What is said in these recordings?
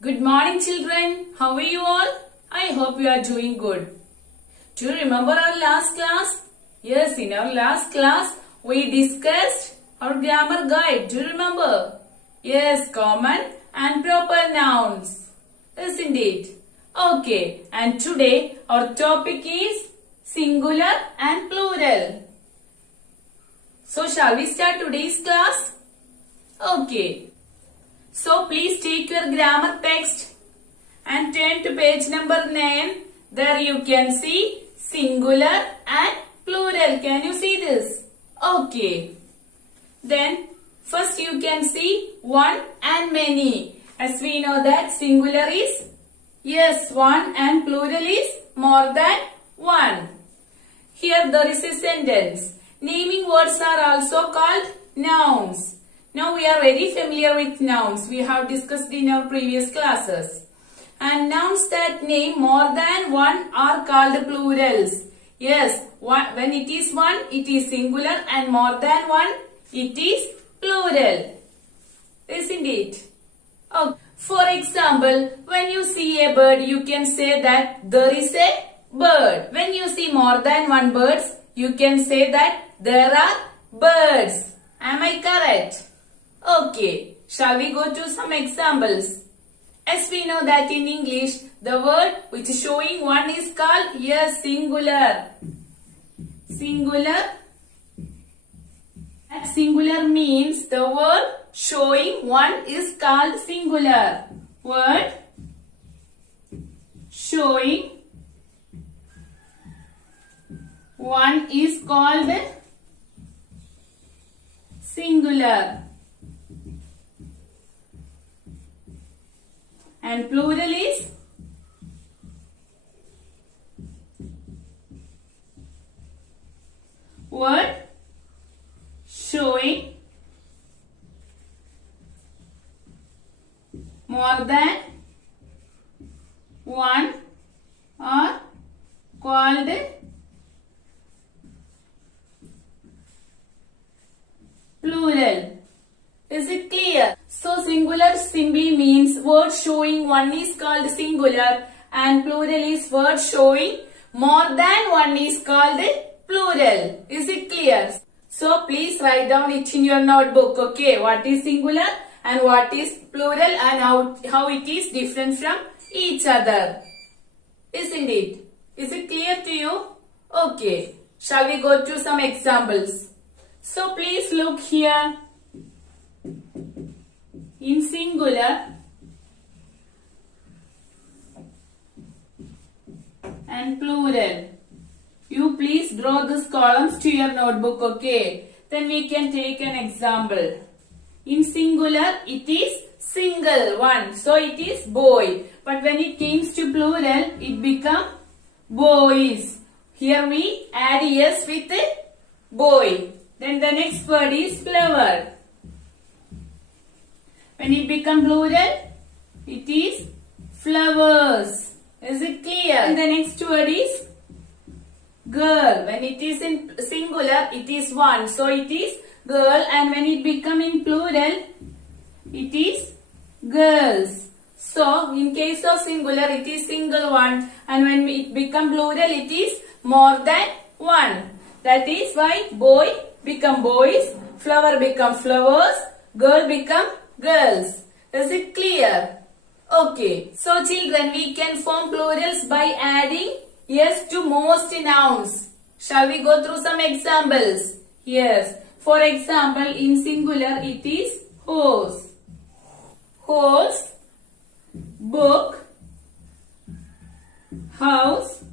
Good morning, children. How are you all? I hope you are doing good. Do you remember our last class? Yes, in our last class, we discussed our grammar guide. Do you remember? Yes, common and proper nouns. Isn't it? Okay, and today our topic is singular and plural. So, shall we start today's class? Okay. So, please take your grammar text and turn to page number 9. There you can see singular and plural. Can you see this? Okay. Then, first you can see one and many. As we know that singular is yes, one and plural is more than one. Here there is a sentence. Naming words are also called nouns. Now we are very familiar with nouns. We have discussed in our previous classes. And nouns that name more than one are called plurals. Yes, when it is one, it is singular, and more than one, it is plural. Isn't it? Oh, for example, when you see a bird, you can say that there is a bird. When you see more than one bird, you can say that there are birds. Am I correct? Okay, shall we go to some examples? As we know that in English, the word which is showing one is called yes, singular. Singular. That singular means the word showing one is called singular. Word showing one is called singular. And plural is word showing more than one are called plural. Is it clear? So singular simply means word showing one is called singular and plural is word showing more than one is called plural. Is it clear? So please write down it in your notebook. Okay, what is singular and what is plural and how it is different from each other. Isn't it? Is it clear to you? Okay, shall we go to some examples? So please look here. In singular and plural, you please draw these columns to your notebook, okay? Then we can take an example. In singular, it is single one, so it is boy. But when it comes to plural, it becomes boys. Here we add yes with a boy. Then the next word is flower. When it becomes plural, it is flowers. Is it clear? And the next word is girl. When it is in singular, it is one. So it is girl. And when it becomes in plural, it is girls. So in case of singular, it is single one. And when it becomes plural, it is more than one. That is why boy become boys, flower become flowers, girl become girls. Is it clear? Okay. So children, we can form plurals by adding yes to most nouns. Shall we go through some examples? Yes. For example, in singular it is horse. Horse, book, house,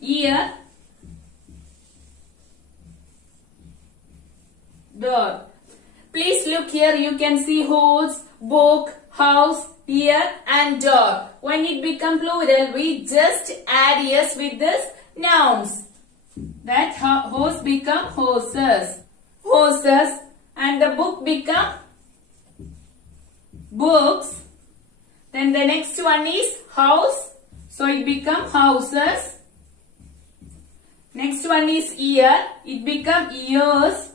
ear, door. Please look here, you can see horse, book, house, ear and door. When it becomes plural, we just add yes with this nouns. That horse become horses. Horses. And the book become books. Then the next one is house. So it become houses. Next one is ear. It become ears.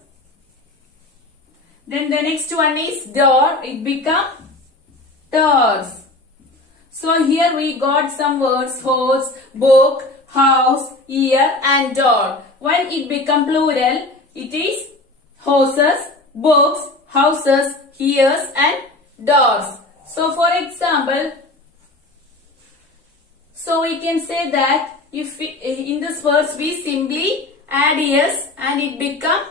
Then the next one is door. It become doors. So here we got some words: horse, book, house, ear and door. When it become plural, it is horses, books, houses, ears and doors. So for example, so we can say that if we, in this words we simply add ears and it become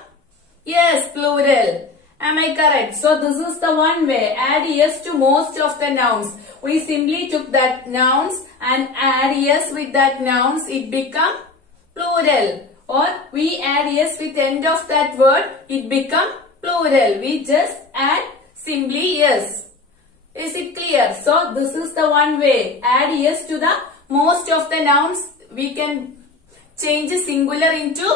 yes plural. Am I correct? So this is the one way. Add ears to most of the nouns. We simply took that nouns and add ears with that nouns. It become plural. Or we add ears with end of that word. It become plural. We just add simply ears. Is it clear? So this is the one way. Add ears to the most of the nouns. We can change singular into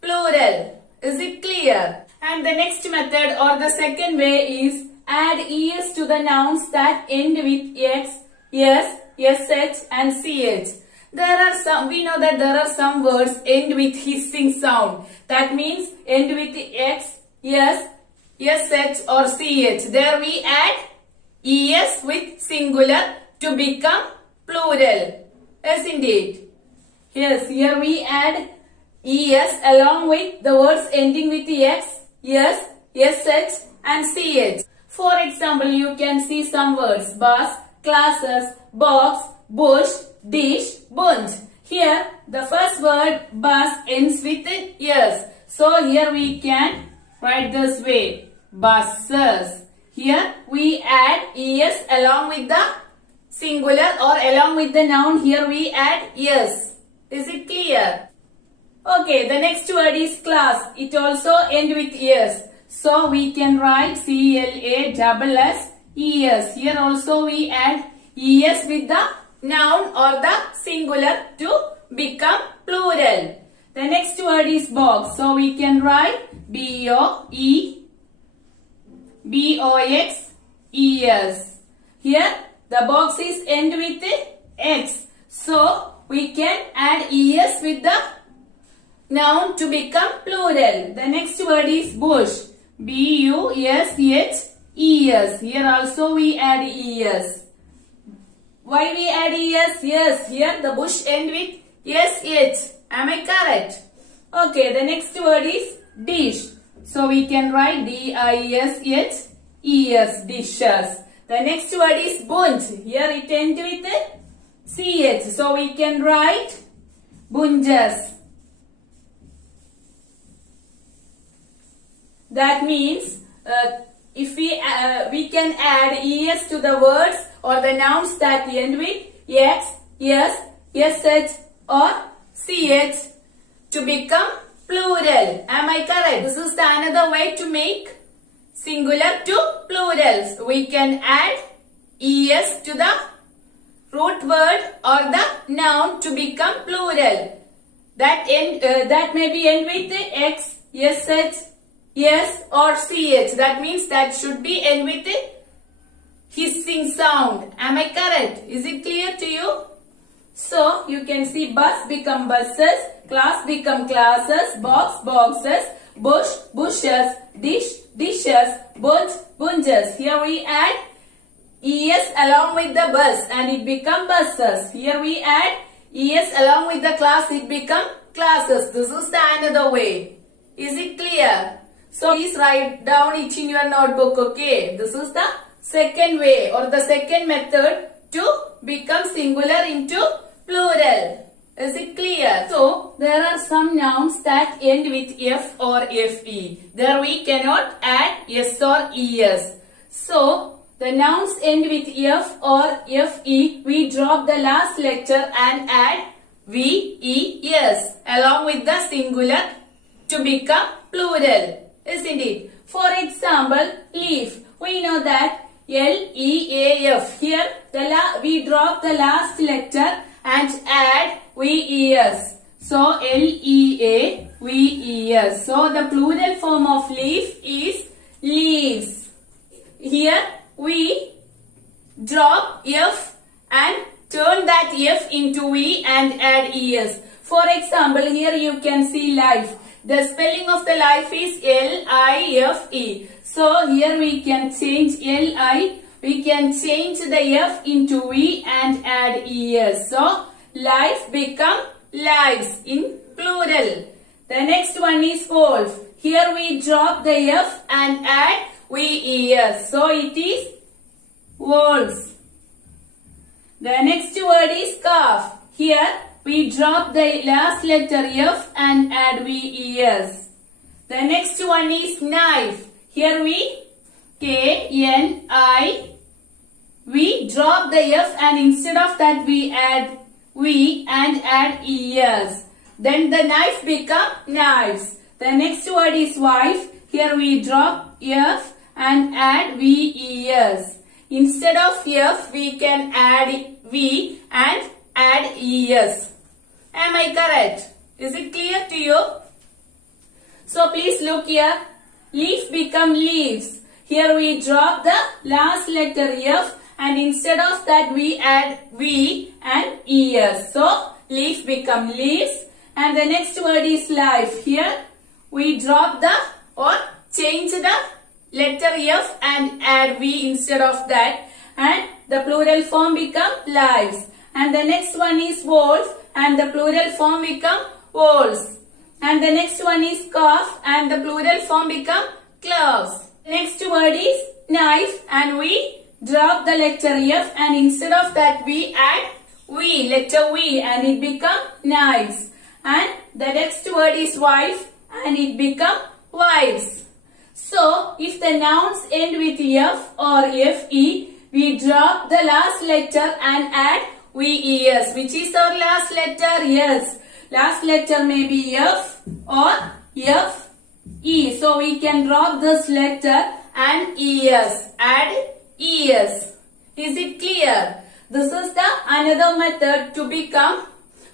plural. Is it clear? And the next method or the second way is add es to the nouns that end with x, s, sh and ch. There are some, we know that there are some words end with hissing sound. That means end with x, s, sh or ch. There we add es with singular to become plural. Isn't it? Yes, here we add es along with the words ending with x, yes, sh and ch. For example, you can see some words: bus, classes, box, bush, dish, bunch. Here, the first word bus ends with s. So here we can write this way: buses. Here we add es along with the singular or along with the noun. Here we add es. Is it clear? Okay, the next word is class. It also ends with es. So we can write CLASS ES. Here also we add ES with the noun or the singular to become plural. The next word is box. So we can write BOX Here the box is end with X. So we can add ES with the noun to become plural. The next word is bush. BUSHES. Here also we add ES. Why we add ES? Yes, here the bush end with SH. Am I correct? Okay, the next word is dish. So we can write DISHES. Dishes. The next word is bunch. Here it ends with CH. So we can write bunches. That means if we can add es to the words or the nouns that end with x, s, sh or ch to become plural. Am I correct? This is the another way to make singular to plurals. We can add es to the root word or the noun to become plural. That may be end with x, sh, yes or ch. That means that should be end with a hissing sound. Am I correct? Is it clear to you? So you can see bus become buses, class become classes, box boxes, bush bushes, dish dishes, bunch bunches. Here we add es along with the bus and it become buses. Here we add es along with the class, it become classes. This is the another way. Is it clear? So please write down it in your notebook, okay? This is the second way or the second method to become singular into plural. Is it clear? So there are some nouns that end with F or FE. There we cannot add S or ES. So the nouns end with F or FE. We drop the last letter and add VES along with the singular to become plural. Isn't it? For example, leaf. We know that LEAF. Here we drop the last letter and add VES. So LEAVES. So the plural form of leaf is leaves. Here we drop F and turn that F into V and add ES. For example, here you can see life. The spelling of the life is L-I-F-E. So here we can change L-I. We can change the F into V and add ES. So life become lives in plural. The next one is wolf. Here we drop the F and add VES. So it is wolves. The next word is calf. Here we drop the last letter F and add VES. The next one is knife. Here we K-N-I. We drop the F and instead of that we add V and add ES. Then the knife become knives. The next word is wife. Here we drop F and add VES. Instead of F we can add V and add ES. Am I correct? Is it clear to you? So please look here. Leaf become leaves. Here we drop the last letter F and instead of that we add V and ES. So leaf become leaves. And the next word is life. Here we drop the or change the letter F and add V instead of that. And the plural form become lives. And the next one is wolf and the plural form become wolves. And the next one is calf and the plural form become calves. Next word is knife and we drop the letter F and instead of that we add V, letter V, and it become knives. And the next word is wife and it become wives. So if the nouns end with F or FE, we drop the last letter and add VES. Which is our last letter? Yes. Last letter may be F or FE. So we can drop this letter and ES. Add ES. Is it clear? This is the another method to become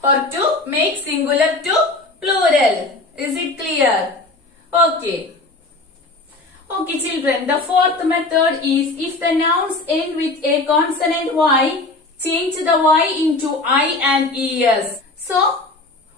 or to make singular to plural. Is it clear? Okay. Okay children, the fourth method is if the nouns end with a consonant Y, change the Y into I and ES. So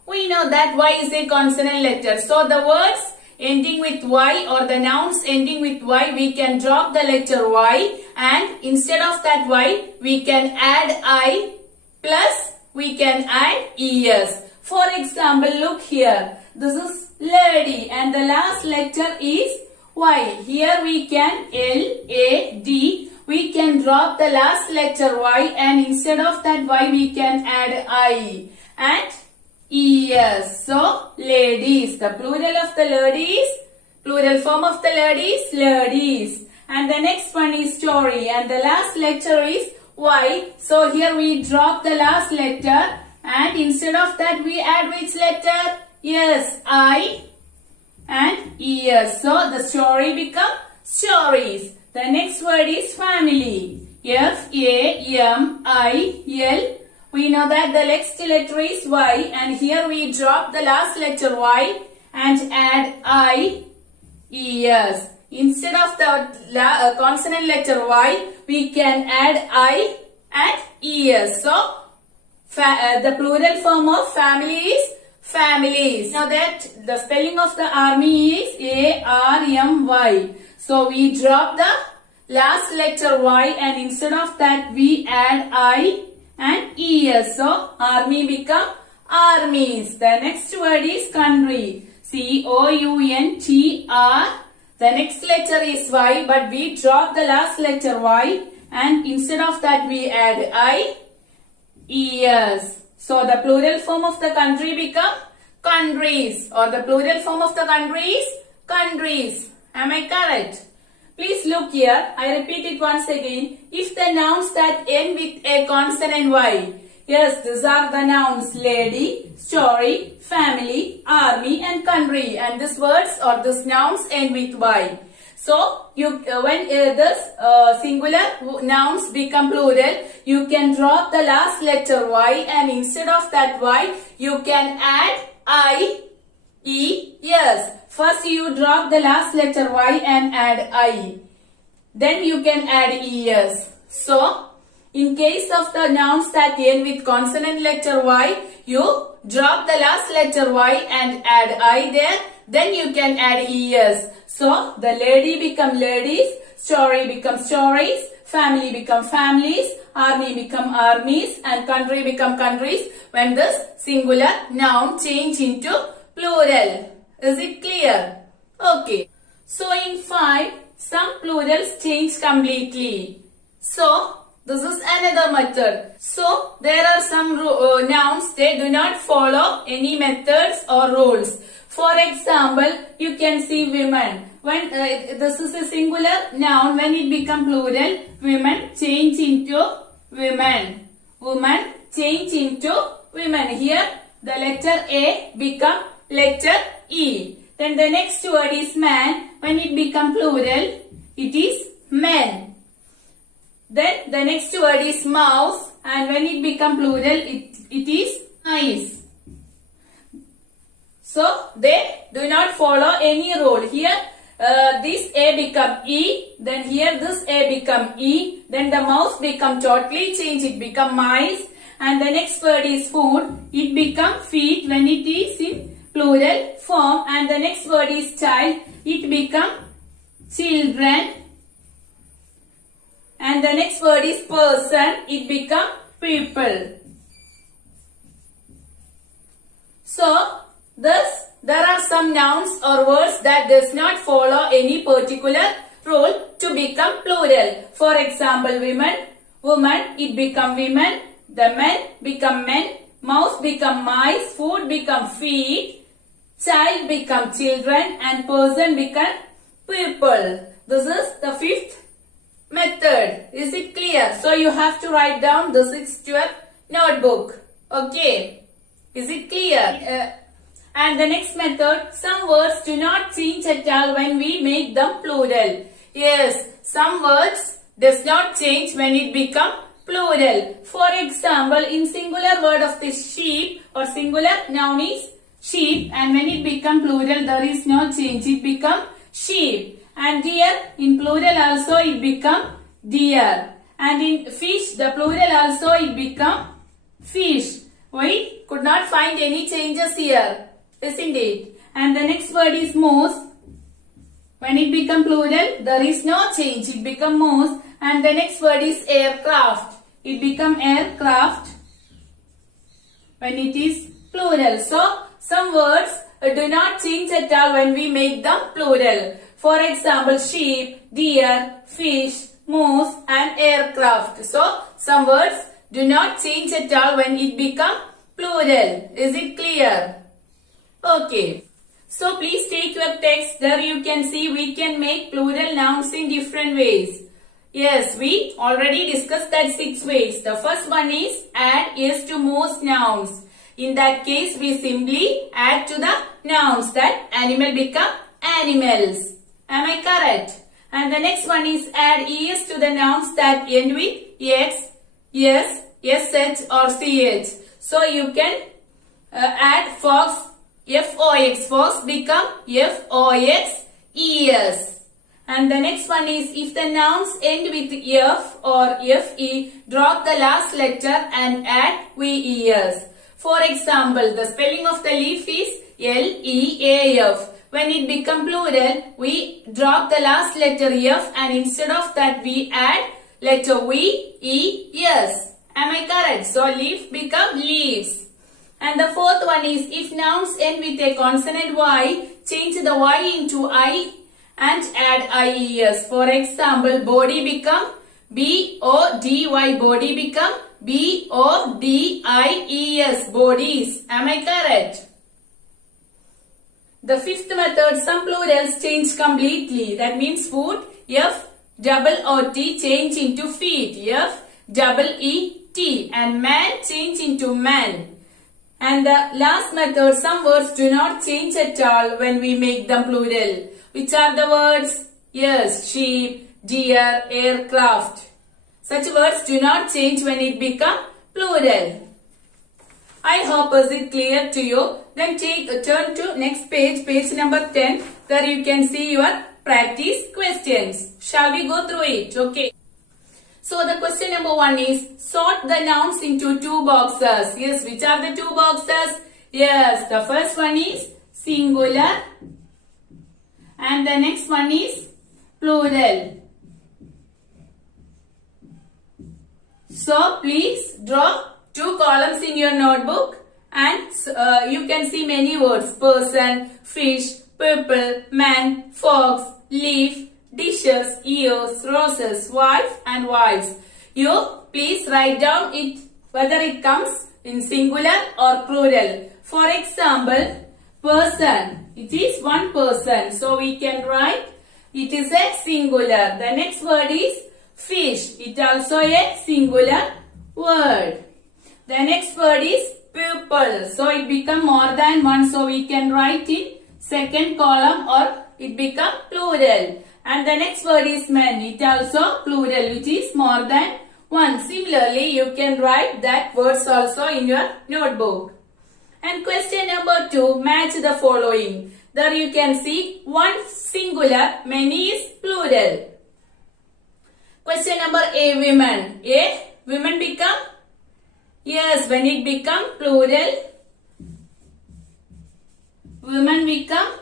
we know that Y is a consonant letter. So the words ending with Y or the nouns ending with Y, we can drop the letter Y and instead of that Y, we can add I plus we can add ES. For example, look here. This is lady and the last letter is Y. Here we can L-A-D. We can drop the last letter Y and instead of that Y we can add I and ES. So ladies. The plural of the ladies. Plural form of the ladies. Ladies. And the next one is story and the last letter is Y. So here we drop the last letter and instead of that we add which letter? Yes, I and ES. So the story become stories. The next word is family. F-A-M-I-L. We know that the next letter is Y and here we drop the last letter Y and add I-E-S. Instead of the consonant letter Y, we can add I and ES. So the plural form of family is families. Now that the spelling of the army is A-R-M-Y. So we drop the last letter Y and instead of that we add I and ES. So army become armies. The next word is country. C-O-U-N-T-R. The next letter is Y but we drop the last letter Y and instead of that we add I, ES. So the plural form of the country become countries or the plural form of the country is countries. Am I correct? Please look here. I repeat it once again. If the nouns that end with a consonant Y. Yes, these are the nouns lady, story, family, army and country. And these words or these nouns end with Y. So, when this singular nouns become plural, you can drop the last letter Y and instead of that Y, you can add I, E, S. First you drop the last letter Y and add I. Then you can add ES. So, in case of the nouns that end with consonant letter Y, you drop the last letter Y and add I there. then you can add es. So the lady become ladies, story become stories, family become families, army become armies, and country become countries when this singular noun change into plural. Is it clear? Okay. So in 5, some plurals change completely. So this is another method. So there are some nouns, they do not follow any methods or rules. For example, you can see women. When this is a singular noun, when it become plural, women change into women. Women change into women. Here the letter A become letter E. Then the next word is man. When it become plural, it is men. Then the next word is mouse, and when it become plural, it is mice. So they do not follow any rule. Here this A become E, then here this A become E, then the mouse become totally changed, it become mice, and the next word is food, it become feet when it is in plural form, and the next word is child, it become children, and the next word is person, it become people. So thus there are some nouns or words that does not follow any particular rule to become plural. For example, women, woman, it become women, the men become men, mouse become mice, food become feet, child become children, and person become people. This is the 5th method. Is it clear? So you have to write down this to your notebook. Okay. Is it clear? And the next method, some words do not change at all when we make them plural. Yes, some words does not change when it become plural. For example, in singular word of this sheep or singular noun is sheep, and when it become plural there is no change, it become sheep. And deer, in plural also it become deer. And in fish, the plural also it become fish. We could not find any changes here, isn't it? And the next word is moose. When it become plural, there is no change, it become moose. And the next word is aircraft. It become aircraft when it is plural. So some words do not change at all when we make them plural. For example, sheep, deer, fish, moose, and aircraft. So some words do not change at all when it become plural. Is it clear? Okay. So please take your text. There you can see we can make plural nouns in different ways. Yes, we already discussed that 6 ways. The first one is add is to most nouns. In that case, we simply add to the nouns that animal become animals. Am I correct? And the next one is add es to the nouns that end with x, yes, sh or ch. So you can add fox, fox. Fox become fox, es. And the next one is if the nouns end with f or fe, drop the last letter and add ves. For example, the spelling of the leaf is leaf. When it become plural, we drop the last letter f and instead of that we add letter ves. Am I correct? So leaf become leaves. And the fourth one is if nouns end with a consonant y, change the y into I and add ies. For example, body become body, body become bodies, bodies. Am I correct? The 5th method, some plurals change completely. That means food, F-double-O-T change into feet, F-double-E-T, and man change into man. And the last method, some words do not change at all when we make them plural. Which are the words? Yes, sheep, deer, aircraft. Such words do not change when it become plural. I hope is it clear to you. Then turn to next page, page number 10. There you can see your practice questions. Shall we go through it? Okay. So the question number 1 is sort the nouns into 2 boxes. Yes, which are the 2 boxes? Yes, the first one is singular, and the next one is plural. So please draw 2 columns in your notebook, and you can see many words: person, fish, purple, man, fox, leaf, dishes, ears, roses, wife and wives. You please write down it whether it comes in singular or plural. For example, person, it is one person, so we can write it is a singular. The next word is fish, it also a singular word. The next word is pupil, so it become more than one, so we can write in second column or it become plural. And the next word is man, it also plural, which is more than one. Similarly, you can write that words also in your notebook. And question number 2, match the following. There you can see one singular, many is plural. Question number A, women. A, women become? Yes, when it become plural, women become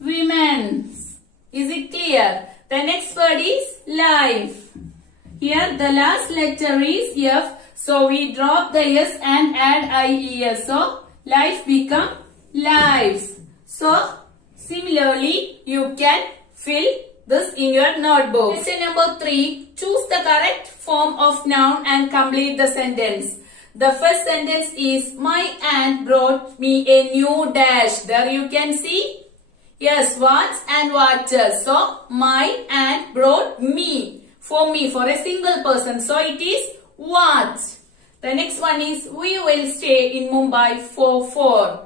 women's. Is it clear? The next word is life. Here the last letter is F, so we drop the S and add IES. So life become lives. So similarly you can fill this in your notebook. Question number 3. Choose the correct form of noun and complete the sentence. The first sentence is my aunt brought me a new dash. There you can see. Yes, what and water. So my aunt brought me. For me, for a single person. So it is what. The next one is we will stay in Mumbai for 4.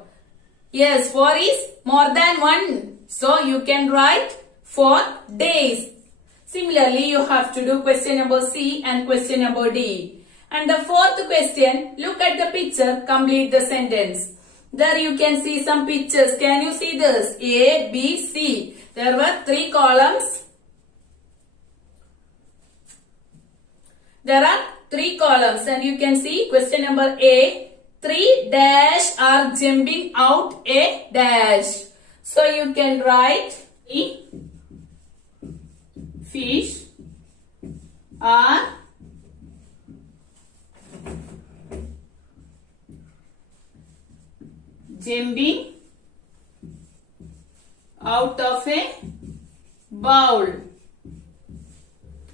Yes, 4 is more than 1. So you can write 4 days. Similarly, you have to do question number C and question number D. And the fourth question, look at the picture, complete the sentence. There you can see some pictures. Can you see this? A, B, C. There were 3 columns. There are 3 columns and you can see question number A, 3 dash are jumping out a dash. So you can write fish are jumping out of a bowl.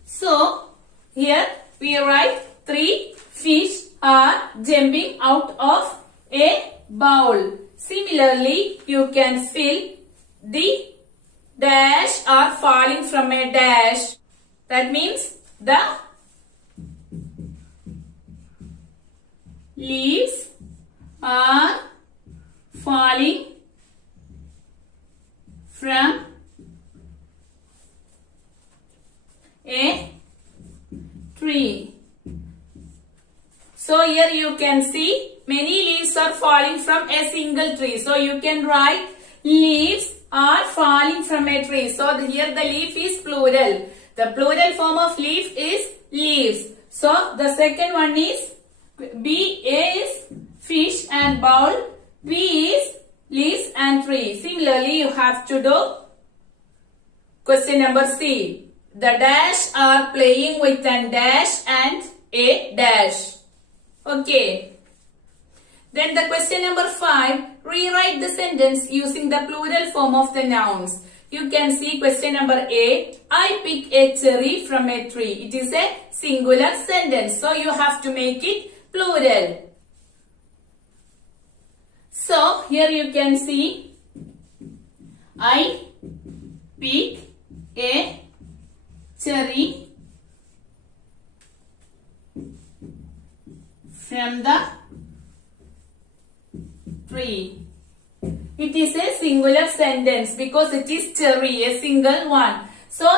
So here we write 3 fish are jumping out of a bowl. Similarly, you can fill the dash are falling from a dash. That means the leaves are falling from a tree. So here you can see many leaves are falling from a single tree. So you can write leaves are falling from a tree. So here the leaf is plural. The plural form of leaf is leaves. So the second one is B. A is fish and bowl. B is leaves and tree. Similarly, you have to do question number C. The dash are playing with an dash and a dash. Okay. Then the question number 5. Rewrite the sentence using the plural form of the nouns. You can see question number A. I pick a cherry from a tree. It is a singular sentence. So you have to make it plural. So here you can see I pick a cherry from the tree. It is a singular sentence because it is cherry, a single one. So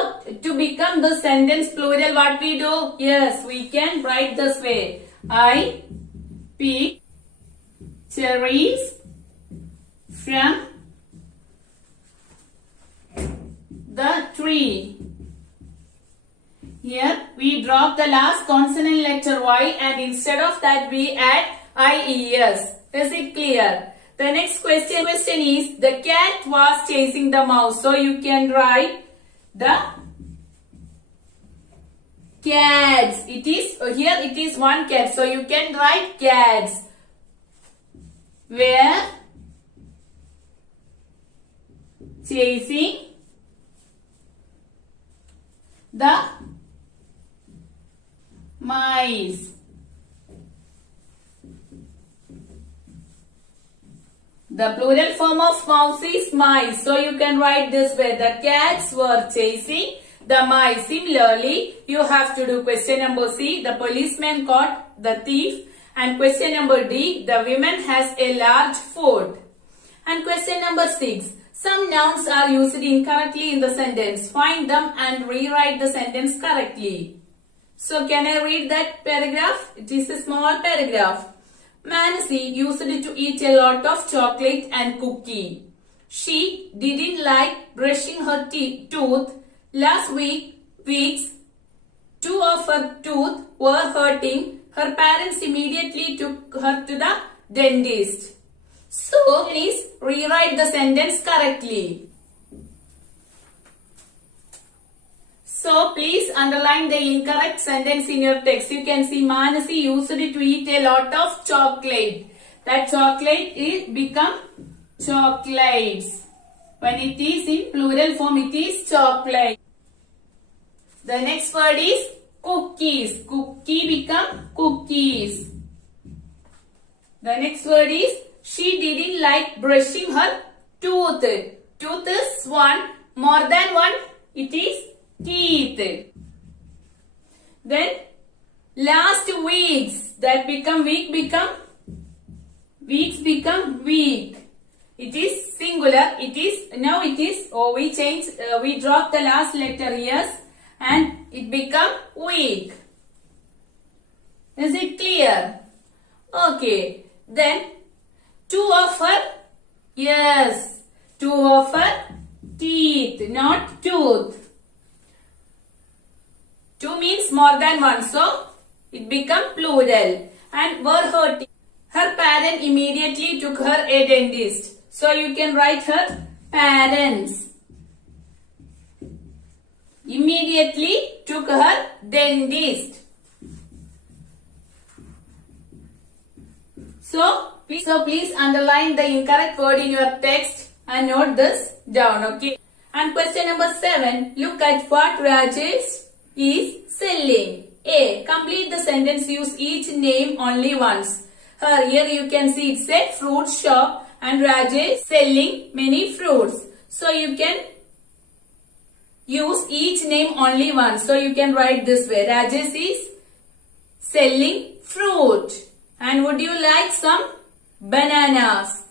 to become the sentence plural, what we do? Yes, we can write this way. I pick cherries from the tree. Here we drop the last consonant letter Y and instead of that we add IES. Is it clear? The next question is the cat was chasing the mouse. So you can write the cats. It is here it is one cat. So you can write cats. Were chasing the mice. The plural form of mouse is mice. So you can write this way. The cats were chasing the mice. Similarly, you have to do question number C. The policeman caught the thief. And question number D. The woman has a large foot. And question number 6. Some nouns are used incorrectly in the sentence. Find them and rewrite the sentence correctly. So can I read that paragraph? It is a small paragraph. Manasi used to eat a lot of chocolate and cookie. She didn't like brushing her tooth. Last weeks, 2 of her teeth were hurting. Her parents immediately took her to the dentist. So please rewrite the sentence correctly. So please underline the incorrect sentence in your text. You can see Manasi used to eat a lot of chocolate. That chocolate is become chocolates. When it is in plural form, it is chocolate. The next word is cookies. Cookie become cookies. The next word is she didn't like brushing her tooth. Tooth is one. More than one, it is teeth. Then last weeks, that become week become weeks become week. It is singular. It is now it is we drop the last letter yes and it become week. Is it clear? Okay. Then 2 of her yes 2 of her teeth, not tooth. 2 means more than one, so it become plural. And were hurting. Her parent immediately took her a dentist. So you can write her parents immediately took her dentist. So please underline the incorrect word in your text and note this down. Okay. And question number 7. Look at what Rajesh is selling. A. Complete the sentence. Use each name only once. Here you can see it's a fruit shop and Rajesh selling many fruits. So you can use each name only once. So you can write this way. Rajesh is selling fruit. And would you like some bananas?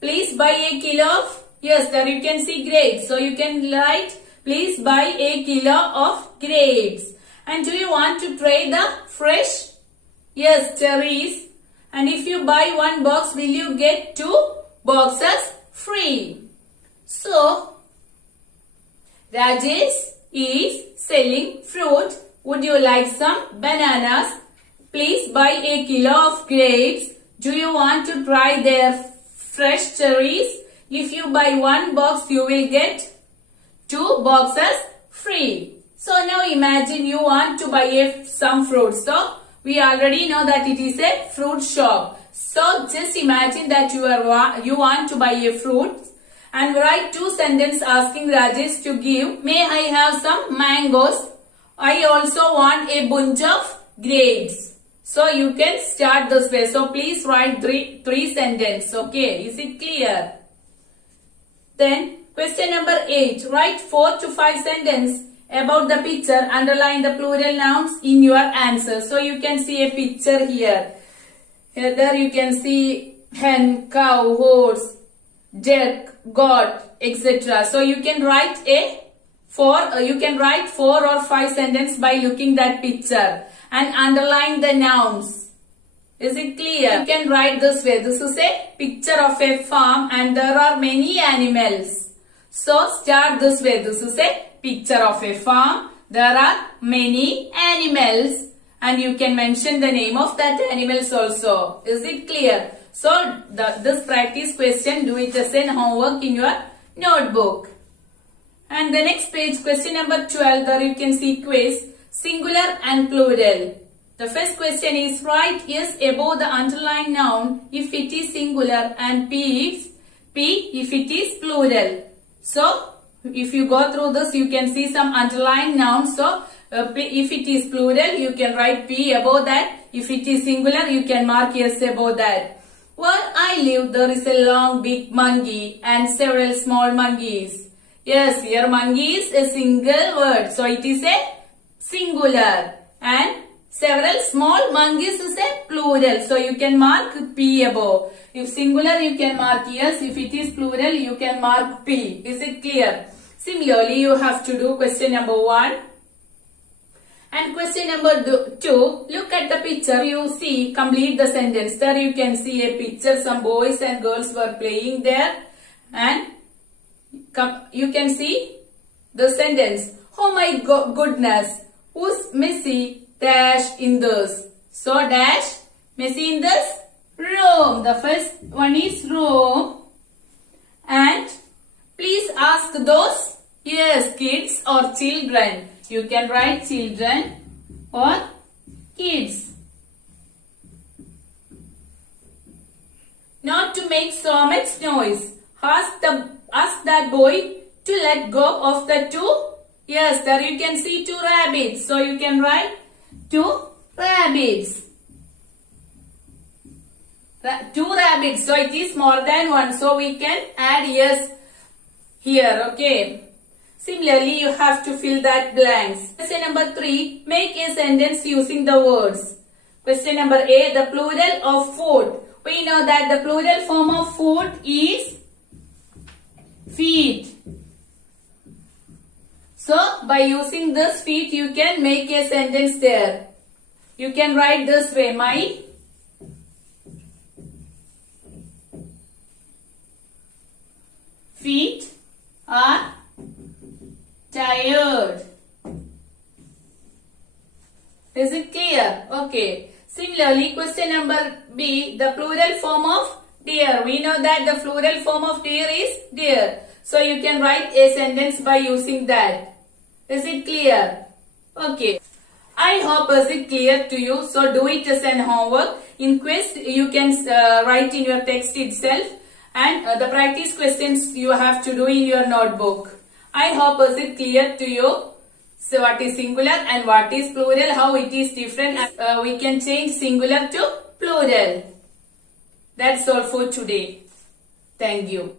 Please buy a kilo of, yes, there you can see grapes. So you can write, please buy a kilo of grapes. And do you want to try the fresh? Yes, cherries. And if you buy 1 box, will you get 2 boxes free? So, Rajesh is selling fruit. Would you like some bananas? Please buy a kilo of grapes. Do you want to try their fresh cherries? If you buy 1 box, you will get 2 boxes free. So now imagine you want to buy some fruits. So we already know that it is a fruit shop. So just imagine that you want to buy a fruit and write 2 sentences asking Rajesh to give. May I have some mangoes? I also want a bunch of grapes. So you can start this way. So please write three sentences. Okay, is it clear? Then question number 8. Write 4 to 5 sentences about the picture. Underline the plural nouns in your answer. So you can see a picture here. There you can see hen, cow, horse, duck, goat, etc. So you can write 4 or 5 sentences by looking that picture and underline the nouns. Is it clear? You can write this way. This is a picture of a farm and there are many animals. So start this way. This is a picture of a farm. There are many animals and you can mention the name of that animals also. Is it clear? So this practice question, do it as an homework in your notebook. And the next page, question number 12, there you can see quiz, singular and plural. The first question is, write yes above the underlined noun if it is singular and P if it is plural. So, if you go through this, you can see some underlined nouns. So, if it is plural, you can write P above that. If it is singular, you can mark yes above that. Where I live, there is a long big monkey and several small monkeys. Yes, here monkey is a single word. So, it is a singular. And several small monkeys is a plural. So, you can mark P above. If singular, you can mark yes. If it is plural, you can mark P. Is it clear? Similarly, you have to do question number 1. And question number 2, look at the picture. You see, complete the sentence. There you can see a picture. Some boys and girls were playing there. And you can see the sentence. Oh my goodness, who's Messi dash in this? So dash Messi in this room. The first one is room. And please ask those, yes, kids or children. You can write children or kids. Not to make so much noise. Ask that boy to let go of the 2. Yes, there you can see 2 rabbits. So you can write 2 rabbits. 2 rabbits. So it is more than 1. So we can add yes here. Okay. Similarly, you have to fill that blanks. Question number 3. Make a sentence using the words. Question number A. The plural of food. We know that the plural form of food is feet. So, by using this feet, you can make a sentence there. You can write this way. My feet are tired. Is it clear? Okay. Similarly, question number B, the plural form of deer. We know that the plural form of deer is deer. So you can write a sentence by using that. Is it clear? Okay. I hope is it clear to you. So do it as an homework. In quiz, you can write in your text itself. And the practice questions you have to do in your notebook. I hope is it clear to you. So what is singular and what is plural, how it is different. We can change singular to plural. That's all for today. Thank you.